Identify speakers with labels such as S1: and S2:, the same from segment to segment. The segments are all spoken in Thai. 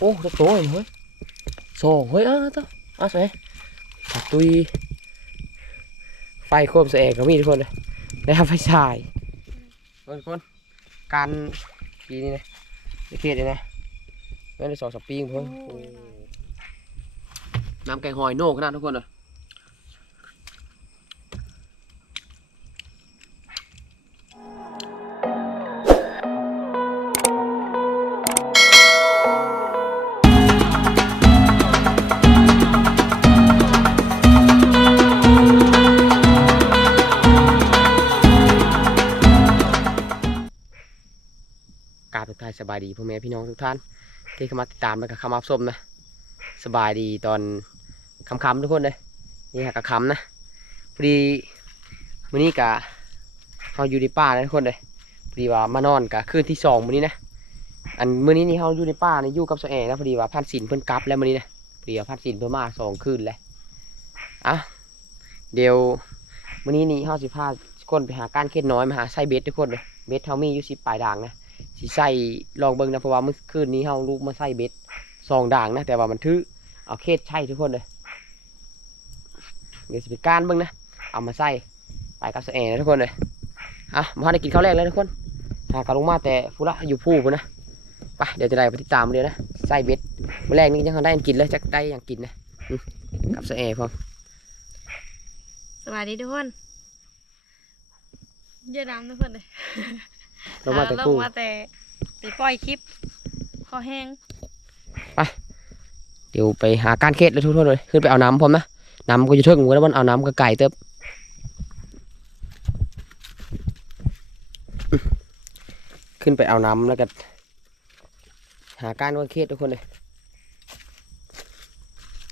S1: โอ้ตัวโตเลยเฮ้ยสองเฮ้ยอ้าวตัวอ้าวใส่ผักตุยไฟโคมเสกก็มีทุกคนเลยได้ทำไฟฉายทุกคนการปีนี้นะในเขตนี้นะไม่ได้สองสามปีเพิ่งน้ำแกงหอยโน่ขนาดทุกคนเลย ทุกท่านสบายดีพ่อแม่พี่น้องทุกท่าน ที่เข้ามาติดตามและก็เข้ามารับชมนะ สบายดีตอนค่ำๆทุกคนเลยนี่ฮะกะค่ำนะพอดีมื้อนี้กะเราอยู่ในป่านะทุกคนเลยพอดีว่ามานอนกะคืนที่สองมื้อนี้นะอันมื้อนี้นี่เราอยู่ในป่านี่อยู่กับสแอนะพอดีว่าพันศิลป์เพิ่นกลับแล้วมื้อนี้นะพอดีว่าพันศิลป์เพิ่นมาสองคืนแล้วอะเดี๋ยวมื้อนี้นี่เราสิพาคนไปหาก้านเข็ดน้อยมาหาไส้เบ็ดทุกคนเลยเบ็ดเฮามีอยู่สิบปลายด่างนะ สิใส่ลองเบิ่งนะเพราะว่าเมื่อคืนนี้เฮาลูกมาใส่เบ็ดสองด่างนะแต่ว่ามันถือเอาเคสใช่ทุกคนเลยเดี๋ยวสิไปกานเบิ่งนะเอามาใส่ไปกับเสแอนะทุกคนเลยอะมาได้กินข้าวแรกแล้วทุกคนหากนลงมาแต่ฟุระอยู่ผู้พุ่นนะไปเดี๋ยวจะได้ไปติดตามเดี๋ยวนะใส่เบ็ดมื้อแรกนี่ยังได้กินเลยจักได้อย่างกินนะกับเสแอพร้อม
S2: สวัสดีทุกคนเยอะน้ำทุกคนเลย
S1: ลงมาแต่
S2: ล
S1: กู้
S2: งมาแต่ตีปล่อยคลิปคอแห้ง
S1: เดี๋ยวไปหาก้านเคสแล้วทุกคนเลยขึ้นไปเอาน้ำพร้อมนะน้ำก็จะถึงหมดแล้วมันเอาน้ำก็ไก่เติบขึ้นไปเอาน้ำแล้วก็หาก้านว่าเคสทุกคนเลย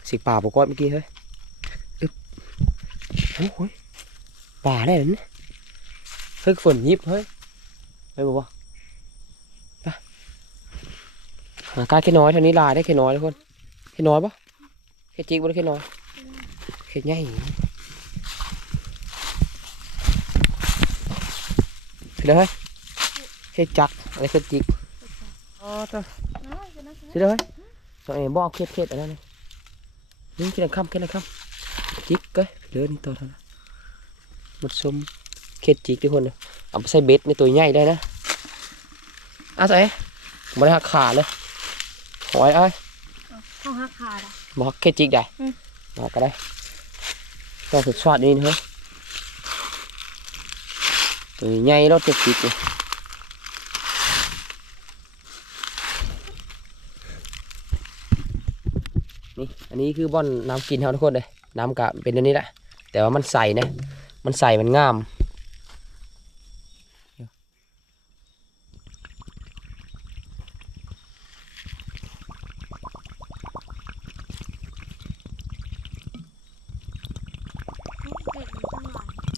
S1: สิป่าปกอดเมื่อกี้เฮ้ยอึ๊บโอ้โหยป่าได้เหรอเนี่ยเฮ้ยฝนยิบเฮ้ย ไปบอกว่าไปหาก้านแค่น้อยเท่านี้ลายได้แค่น้อยทุกคนแค่น้อยปะแค่จิกบ่ได้แค่น้อยแค่ใหญ่ไปเลยเฮ้ยแค่จักอะไรแค่จิกอ๋อตัวสิเด้อตัวเองบอกเคล็ดเคล็ดอันนั้นเลยนี่เคล็ดคำเคล็ดคำจิกเก้ยเดินตัวเท่านั้นหมดซุมเคล็ดจิกทุกคนเลยเอาไปใส่เบ็ดในตัวใหญ่ได้นะ อะใส่มาได้หักขาเลยหอยเอ้ย
S2: ห้องหักขาดอะ
S1: บอกเคล็ดจิกได้
S2: อืม
S1: บอกก็ได้ต้องสุดสวัสดนี่นะเฮ้ยตัวใหญ่รถเคล็ดจิกเลยนี่อันนี้คือบ่อนน้ำกินเขาทุกคนเลยน้ำกะเป็นอันนี้แหละแต่ว่ามันใสนะมันใสมันงาม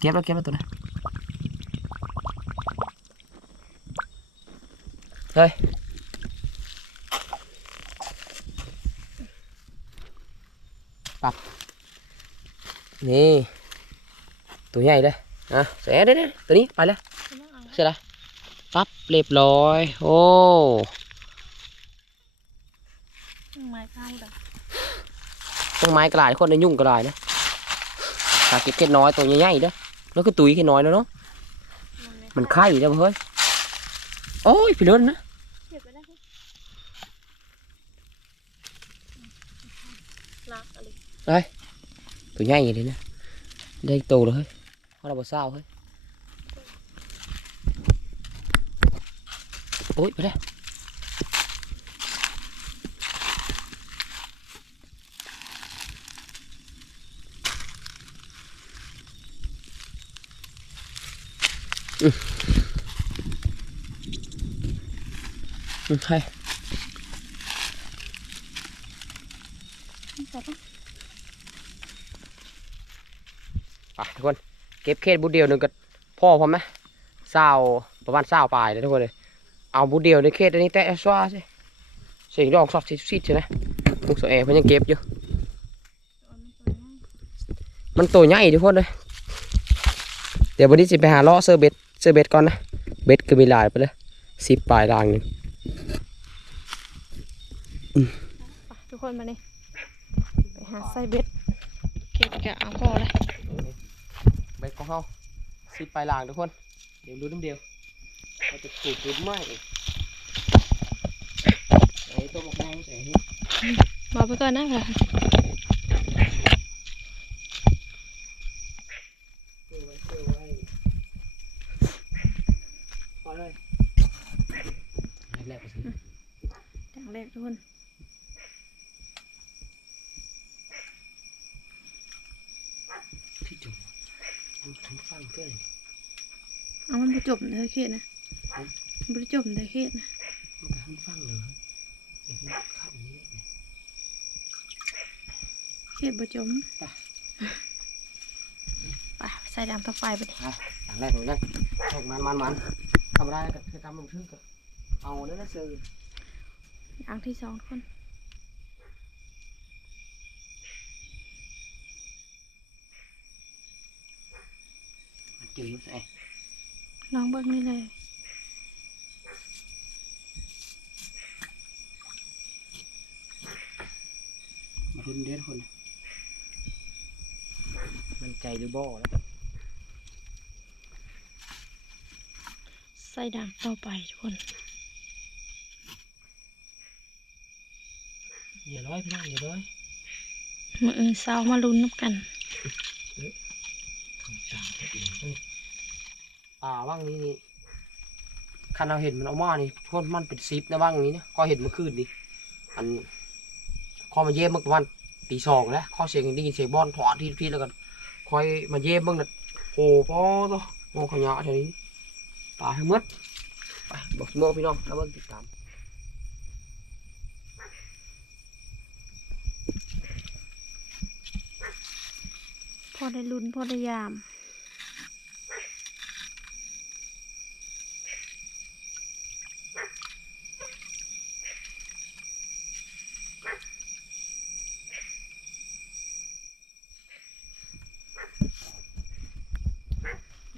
S1: เก็ บแล้วเก็บแล้วตัวนะเฮ้ยปรับนี่ ตัวใหญ่เลยอะเสร็จเด้อตัวนี้ไปเลยเสร็จแล้วปั๊บเรียบร้อย โอ้
S2: ไม้ข้าวดอก
S1: ต้นไม้กระดาษคนในยุ่งกระดาษนะหาเก็บแค่น้อยตัวใหญ่ๆเด้อ แล้วก็ตุยแค่น้อยแล้วเนาะมันไข่เด้อเฮ้ยโอ้ยพี่เลิศนะ
S2: เก็บไปได้ลักอะไร
S1: ตัวใหญ่เลยนะ ได้โตแล้วเฮ้ยเพราะเราบ่เศร้าเฮ้ย โอืมอืมให้ไปทุกคน เก็บเคสบุดเดียวหนึ่งก็พ่อพร้อมไหมเศร้าประมาณเศร้าปลายเลยทุกคนเลย เอาบุดเดียวในเคสอันนี้แตะสว้าสิเสียงดอกซอกซิดใช่ไหมมุกโซเอเพิ่นยังเก็บอยู่ มันตัวใหญ่ทุกคนเลย เดี๋ยววันนี้จะไปหาลาะเซอร์เบ็ด เซอร์เบ็ดก่อนนะ เบ็ดก็มีหลายไปเลยสิบปลายรางหนึ่ง
S2: ไปทุกคนมานี่ไปหาไส้เบ็ดเก็บกะเอาพอเลย
S1: ใบของเขาสิปลายหลางทุกคน เดี๋ยวรู้น้ำเดียวเราจะขูดหรือไม่ใส่ตัวหมกแดงใส่นี่
S2: บอกไปก่อนนะค่ะ
S1: เชื่อไว้เชื่อไว้ พอเลยแรกๆไปสิ
S2: อย่างแรกทุกคน
S1: พี่จุ๋มมันถึงฟังเท่าไหร่
S2: เอามันไปจบในเขตนะมันไปจบในเขตนะ
S1: มันก็ถึงฟังเลยเดี๋ยวมันข้ามนี้เนี่ย
S2: เขตประจม
S1: ไป
S2: ไปใส่ดำต่อไปไปดิ
S1: อะอย่างแรกเลยนะแรกมันมันมัน ทำได้ก็คือทำลงทึ่งก็เอาแล้วนะซื้อ
S2: อย่างที่สองทุกคน
S1: มันจืดใส่
S2: ลองเบิ้งนี่เลย
S1: มาทุนเด็ดคนมันใจหรือบ่แล้ว
S2: ใส่ดำต่อไปทุกคน
S1: อย่าร้อยพี่น้องอย่าร้อย
S2: มืออื่นเศร้ามาลุ้นนับกัน
S1: อ่าว่างนี้นี่คันเราเห็นมันเอามานี่ทุกคนมันเป็นซิปนะว่างนี้นะพอเห็นเมื่อคืนนี่อันคอมาเย่เมื่อวันตีสองแล้วข้อเสียงได้ยินเสียงบอลถอดที่ที่แล้วกันคอยมาเย่เบิ่งน่ะโอ้ปอตัวมองขยะเท่านี้ ปลาให้มดไปบอกโมพี่น้องแล้วเบิ่งติดตาม
S2: พอได้ลุ้นพอได้ยาม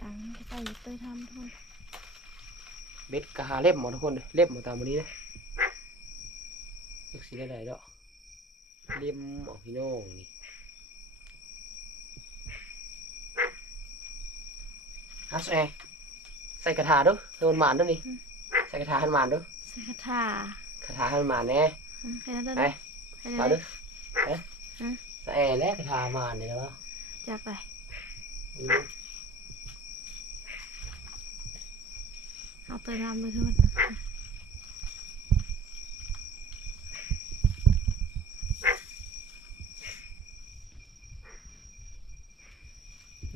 S2: ดังใส่เต้ยทำทุกคน
S1: เบ็ดกะหาเล็บหมดทุกคนเลยเล็บหมดตามวันนี้นะยกสีได้ไหนดอกเล็มออกพี่น้องนี่ฮัสแอใส่กระถาด้วยโดนหมานด้วยนี่ใส่กระถาให้มันหมานด้วย
S2: ใส่กระถาก
S1: ระถาให้มันหมานแน่
S2: อืมแค่นั้นเลย
S1: ไป
S2: แค่นั้
S1: มาน
S2: เล
S1: ด้วยยเอ๊ะ
S2: ฮะ
S1: ใส่แอร์แล้วกระถาหมานเลยนะวะ
S2: จับไป
S1: อืม
S2: เอาเต้ยทำเลยทุกคน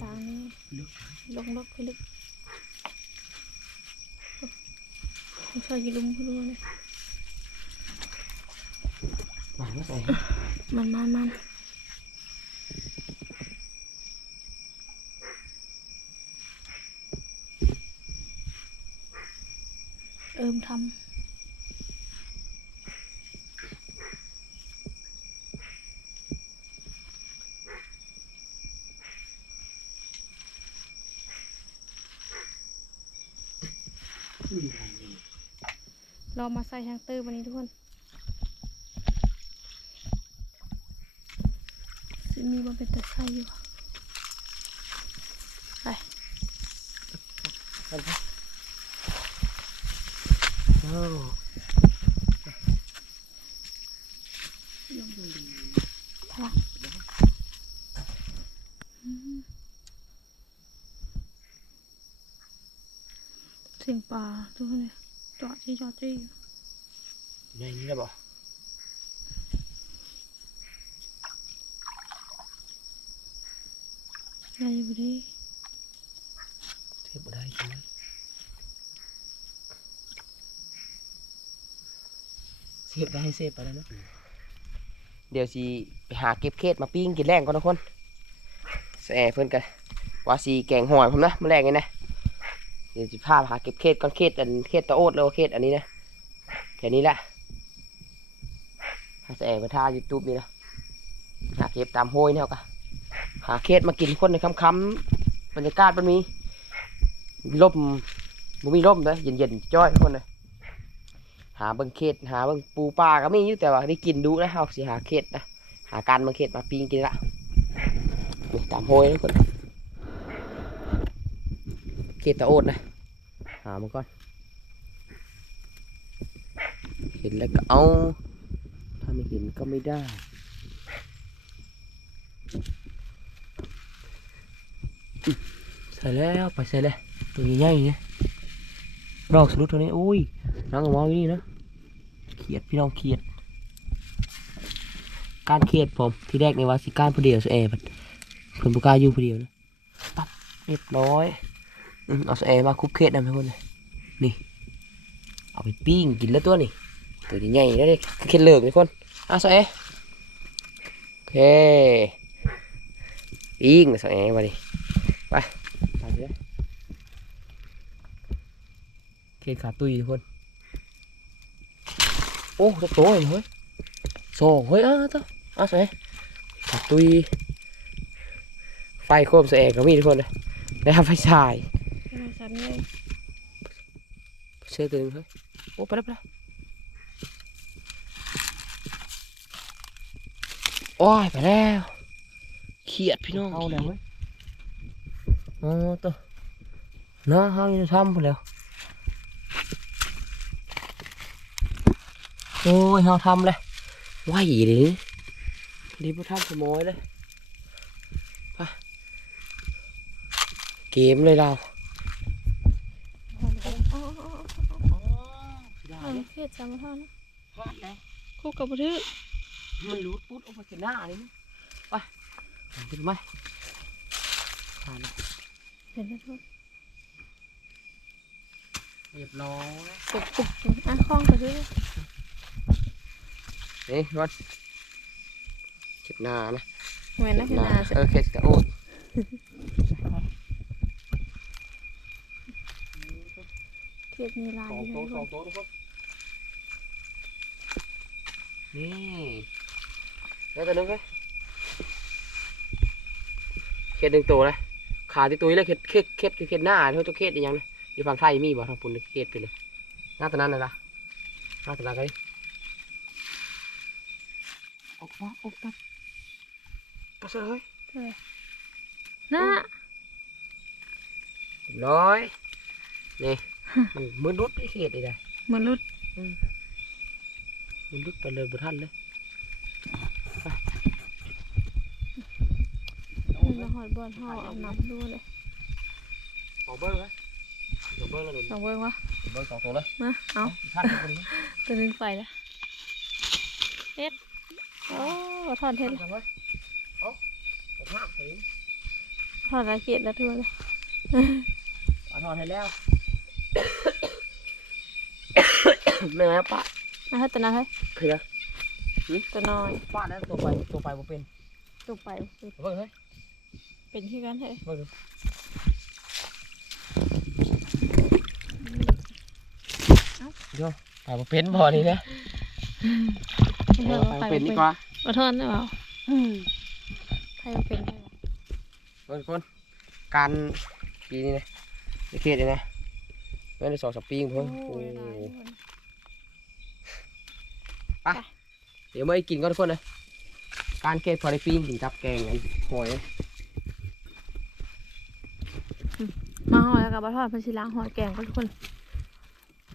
S2: ตางนี้
S1: ลึก
S2: ลงรถไปลึกไม่เคยกินลุงเขาดูเลย
S1: มาน
S2: มันมัน เอิมท
S1: อืมอันนี้ำ
S2: เรามาใส่ทางตื้อวันนี้ทุกคนซึ่งมีมันเป็นแต่ไส้อยู่ไป
S1: กันครับโอ้
S2: พลังอืมเสียงปลาทุกคนเลยจอดจี้จอดจี้อยู่
S1: ในนี้แล้วบ่
S2: อะไร อยู่ดิ
S1: เทียบบ่ได้ใช่ไหมเสียบ ได้ให้เสียบไปแล้วเนาะเดี๋ยวสิไปหาเก็บเขตมาปิ้งกินแรงก่อนทุกคนแซ่เพิ่นกันว่าสีแกงหอยผมนะมื้อแรงไงนะเดี๋ยวสิพาไปหาเก็บเขตก่อนเขตอันเขตตะโอดแล้วเขตอันนี้นะแค่นี้แหละหาแซ่ไปท่ายูทูบนี่นะหาเก็บตามโฮยเนี่ยเอากะหาเขตมากินคนในค่ำๆบรรยากาศมันมีลมมันมีลมเลยเย็นๆจ้อยทุกคนเลย หาเบิ่งเขตหาเบิ่งปูปลาก็มีอยู่แต่ว่าได้กินดูนะเฮาสิหาเขตนะหาการเบิ่งเขตมาปิ้งกินละนี่ตามโหยทุกคนเขตตะโอดนะหามาก่อนเห็นแล้วก็เอาถ้าไม่เห็นก็ไม่ได้ใส่แล้วไปใส่เลยตัวใหญ่ๆเนี่ยรอกสรุดตัวนี้อุ้ย น้องกมองนี่นะเขียดพี่น้องเขียด การเขียดผมที่แรกในว่าสิการผู้เดียวสเอบัดเพิ่นบุกาอยู่ผู้เดียวนะปั๊บเรียบร้อยอืมเอาสเอมาคุบเขียดนำทุกคนนี่เอาไปปิ้งกินแล้วตัวนี่ตัวใหญ่ๆแล้วเด็กเข็ดเหลืองทุกคนอะสเอโอเคปิ้งสเอมาดิไปไปเลยเข็ดขาตุยทุกคน โอ้ตัวโตเลยเฮ้ยสองเฮ้ยอะตัวอะสเอขาตุยไฟโคมสเอก็มีทุกคนเลยได้ทำไฟฉาย
S2: มาซ้ำเลย
S1: เชื่อตัวหนึงเฮ้ยโอ้ไปแล้วไปแล้วโอ้ยไปแล้วเขียดพี่น้องเอาแล้วเว้ยโอ้ตัวน้าเฮาจะทำไปแล้ว โอ้ยเฮาทำเลยไหวดิรีบมาทำขโมยเลยไปเกมเลยเรา
S2: อ๋อเอาเฮ็ดจำมาท่อนนะคู่กับบัทึก
S1: มันรูดปุ๊ดออกมาจากหน้าเลยนะไปขึ้นไหมผ่าน
S2: เห็นแล้วทุก
S1: เรียบร้อย
S2: ปุบปุบอะคล้องกับทึก
S1: นี่วันเก็บหน้านะ
S2: เหมือนนัก
S1: เก็บ
S2: นา
S1: เออเคสกระโอ้
S2: เทียบมีลาย
S1: สอง
S2: อยู่
S1: โต๊ะ
S2: นะ
S1: สองโต๊ะทุกคนนี่แล้วตัวนึงเลยเคสหนึ่งตัวเลยขาที่ตัวนี้เลยเคสเคสเคสคือเคสหน้าเท่าตัวเคสอีกอย่างนะอยู่ฝั่งไทยมีบ่ทางปุ่นเคสไปเลยหน้าตัวนั้นเลยละหน้าตัวนั้นเลยออกมาออกมาไปเลย
S2: น่ะ
S1: เรียบร้อยนี่มันมือรุดไอ้เขียดเลย ได้
S2: เหมือนรุด
S1: มันรุดไปเลยบนท่านเลย
S2: มันละหอดบอลห่อเอาน้ำดูเลย
S1: สองเบอร์ไหมสองเบอร์แล้ว
S2: ลองเบิ่งวะ
S1: เบอร์สองตัวเลย
S2: มาเอา
S1: ท่า
S2: ตัวหนึงไปแล้วเฮ็ด ถอนเฮ็ด
S1: ทำไว้เอ้าผมห้ามสิ
S2: ถอนละเขียดละทั่วเลย
S1: เอาทอนให้แล้วไม่ไหวปะ
S2: อะให้ตัวนั้นให้
S1: เคลียร์
S2: ตัวน้อย
S1: ปะแล้วตัวไปตัวไปบ่เป็น
S2: ตัวไป
S1: เบิ่งเฮ้ย
S2: เป็นที่กันให้
S1: เบิ่งดูเดี๋ยวไปบ่เป็นบ่นี่นะ
S2: เออ
S1: ไปบ่เป็นดีกว่า
S2: มาทอนได้เปล่าใครมาเป็นได้เปล่า
S1: เบิ่งคนการปีนี้นะในเขตเลยนะไม่ได้สองสามปีเพิ่ง
S2: โอ้
S1: โอ้
S2: ยหลายคน
S1: เดี๋ยวไม่กินก็ทุกคนเลยการเขตพอได้ปีนถึงจับแกงกันหอย
S2: มาห่อแล้วกับมาทอดพันชิล้างห่อแกงก็ทุกคน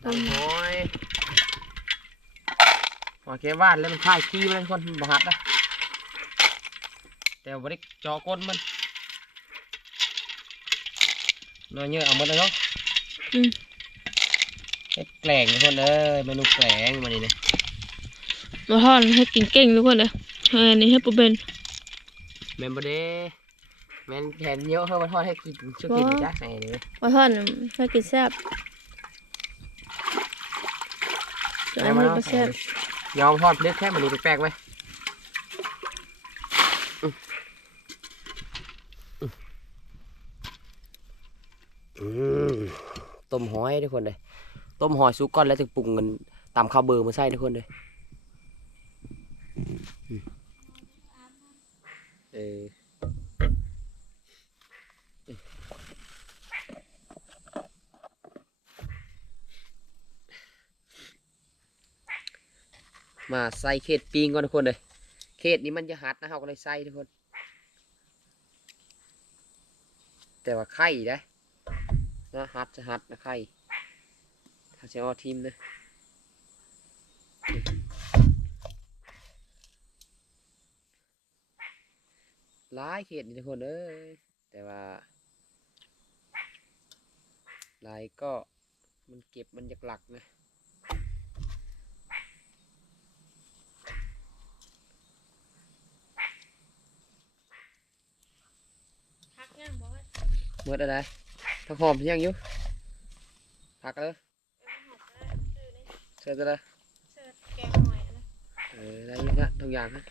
S1: จับหอย หอยเกว่านแล้วมันคายขี้มันทุกคนบังคับนะแต่ว่าบ่ได้จอก้นมันน้อยเยอะเอาหมดเลยเนาะ
S2: อืม
S1: เฮ็ดแกล้งทุกคนเอ้ยเมนูแกล้งมานี่นะ
S2: มาทอดให้กินเก่งทุกคนเลยเฮ้ยอันนี้ให้ปูเป็น
S1: แมนบเดแมนแทนเยอะเข้ามาทอดให้กินช่วยกินจ้าใส่นี่เว้ย
S2: มาทอดให้กินแซ่บจะอันนี้ก็แซ่บ
S1: ยอมทอดเลือกแค่มันนี่แปลกๆไหมอืมอืมอืมต้มหอยทุกคนเลยต้มหอยสุกก่อนแล้วถึงปรุงกันตามข้าวเบอร์มาใส่ทุกคนเลยอืมเออ มาใส่เขตปิงก่อนทุกคนเลยเขตนี้มันจะหัดนะเราก็เลยใส่ทุกคน แต่ว่าไข่ได้นะหัดจะหัดนะไข่ถ้าจะเอทีมเลยหลายเขตนี่ทุกคนเอ้ยแต่ว่าหลายก็มันเก็บมันจากหลักนะ
S2: พักย่างบ่เอ้ย
S1: เมื่ออะไรทั้งหอมยังอยู่ผักเลย
S2: เอ้ยมันหอมก็ได้มันชื่อนี่
S1: เชิญจะเลย
S2: เชิดแกงหอยอะไร
S1: เออได้อยังนะทุกอย่างฮะ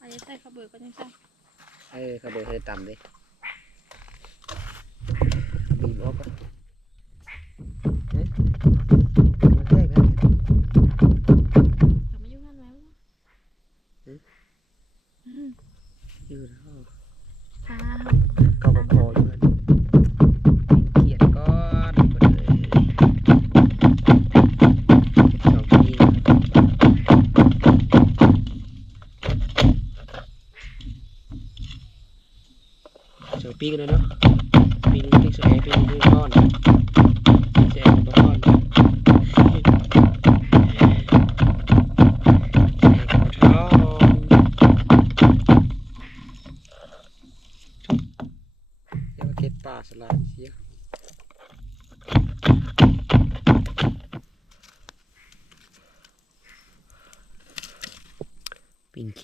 S2: อันนี้ใส่ข้าวเบื่อก็ยังใส่
S1: เออขับเบอร์ให้ต่ำดิบีบออกก่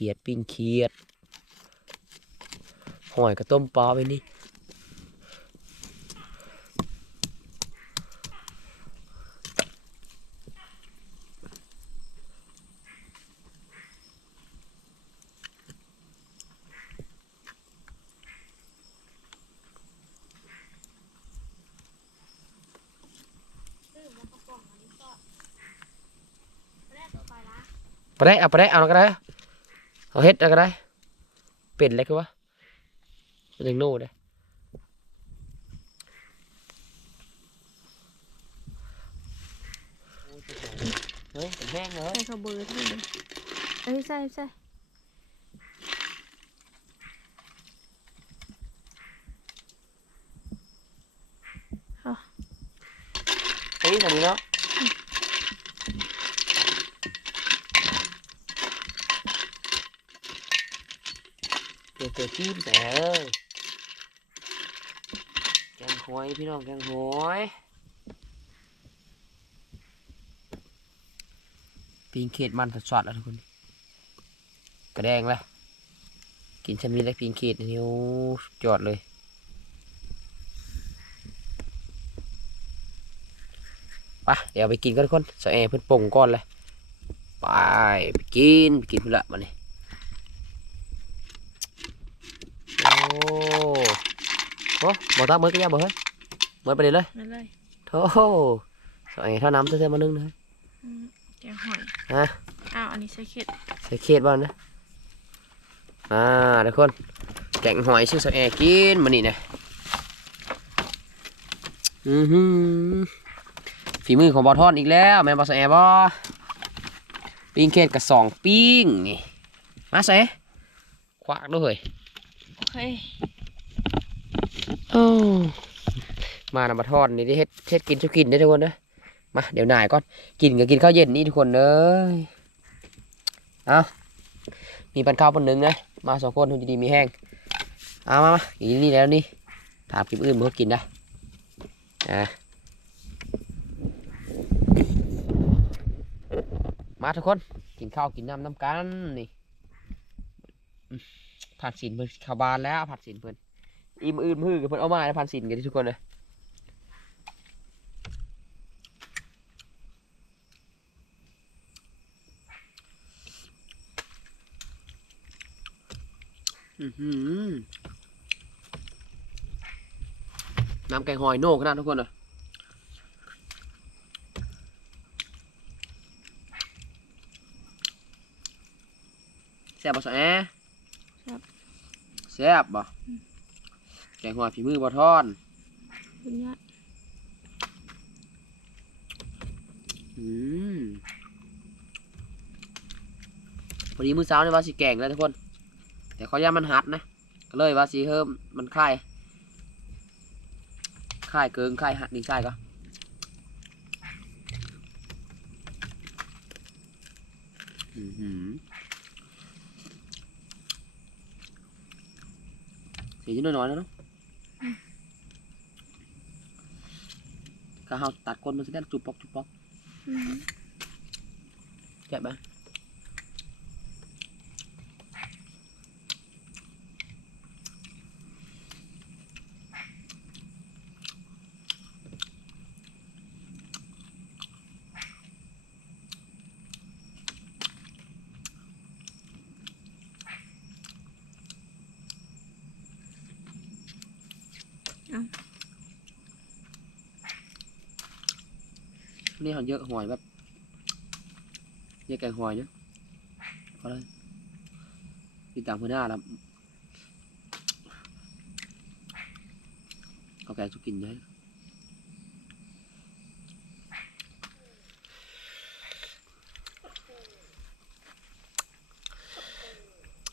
S1: ขียดปิ้งเขียดหอยกระต้มปลาไปนี่
S2: ซื้อมากระป๋องอันนี้ก็แรกต่อไปละ
S1: ไปได้เอาไปได้เอาก็ได้ เอาเฮ็ดเอาก็ได้ เป็นอะไรคือวะมันยังโน่เลยเฮ้ยแห้งเลย
S2: ใส่เขาเบื่อที่นี่เอ้ยใส่ใส่
S1: เฮ้ยตรงนี้เนาะ วจิ้มแต่เอ้ยแกงหอยพี่น้องแกงหอยปีนเขตมันสดๆแล้วทุกคนกระแดงเลยกินชะมีและปีนเขตนี่โอ้สุดยอดเลยไปเดี๋ยวไปกินกันทุกคนสแอร์เพิ่อนป่งก่อนเลยไปไปกินไปกินพุ่นละมาเนี่ โอ้โหบอตักเมื่อกี้ยังบ่เฮ้ยเมื่อไปเลยเลย
S2: มาเลย
S1: โธ่สแอร์เท่าน้ำเท่าๆมานึงนะ
S2: อืมแกงหอย
S1: ฮะ
S2: อ้าวอันนี้ใส่เข็ด
S1: ใส่เขตบ้างนะอ่าทุกคนแกงหอยชื่อสแอร์กินมานี่นะอือหือฝีมือของบอทอนอีกแล้วแม่นบอสแอร์บอปิ้งเขตกับสองปิ้งนี่มาใส่ควักด้วย
S2: โอเค
S1: โอ้มานำมาทอดนี่ได้เฮ็ดเฮ็ดกินชุกินได้ทุกคนนะมาเดี๋ยวนายก่อนกินก็กินข้าวเย็นนี่ทุกคนเอ้ยเอามีปันข้าวปันหนึ่งนะมาสองคนคุณจะดีมีแห้งเอามามากินนี่แล้วนี่ถามคลิปอื่นมันก็กินได้อะมาทุกคนกินข้าวกินน้ำน้ำกันนี่ ผัดสินเพิ่นข้าวบานแล้วผัดสินเพิ่นอีมอื่นมือกับเพิ่นเอามาแล้วพันสินกันทุกคนเลยอื้อหือน้ำแกงหอยโน่ขนาดทุกคนเลยแซ่บป่ะสะแอ แซ่บป่ะแกงหัวฝีมือบอทอน
S2: คุณยะ
S1: อืมพอดีมื้อเช้านี่ว่าสิแกงแล้วทุกคน แต่ขอย่ามันหัดนะ ก็เลยว่าสิเพิ่มมันคลายคลายเกิงคลายหัดดีคลายก็อื้อหือ เสียชิ้นน้อยๆแล้วเนาะก็เฮาตัดคนมันสิได้จุบปอกจุบปอก
S2: อืม
S1: แกะไหม นี่เขาเยอะหอยแบบ เยอะแกงหอยเนาะพอเลยติดตามเพื่อหน้าแล้วเอาแกงสุกินได้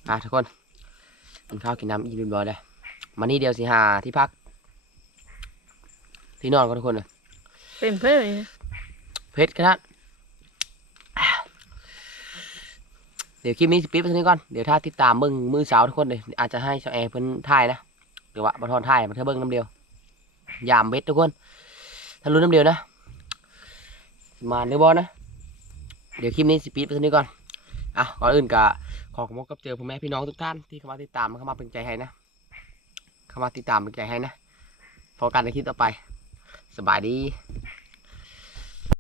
S1: อะทุกคนกินข้าวกินน้ำอิ่มเรียบร้อยเลยมานี่เดียวสิหาที่พัก ที่นอนก็ทุกคนเลย
S2: เป็นเพื่อน
S1: เพชรครับเดี๋ยวคลิปนี้สปิดไปเท่านี้ก่อน เดี๋ยวถ้าติดตามเบิ้งมือสาวทุกคนเลยอาจจะให้ชาวแอร์เพิ่นถ่ายนะหรือว่าบอทอนถ่ายมาเท่าเบิ้งน้ำเดียวยามเบ็ดทุกคน ถ้ารู้น้ำเดียวนะ มาเนื้อบอลนะ เดี๋ยวคลิปนี้สปีดไปเท่านี้ก่อน อะก่อนอื่นก็ขอขอบคุณกับเจอพ่อแม่พี่น้องทุกท่านที่เข้ามาติดตามเข้ามาเป็นใจให้นะ เข้ามาติดตามเป็นใจให้นะพอกันในคลิปต่อไป สบายดี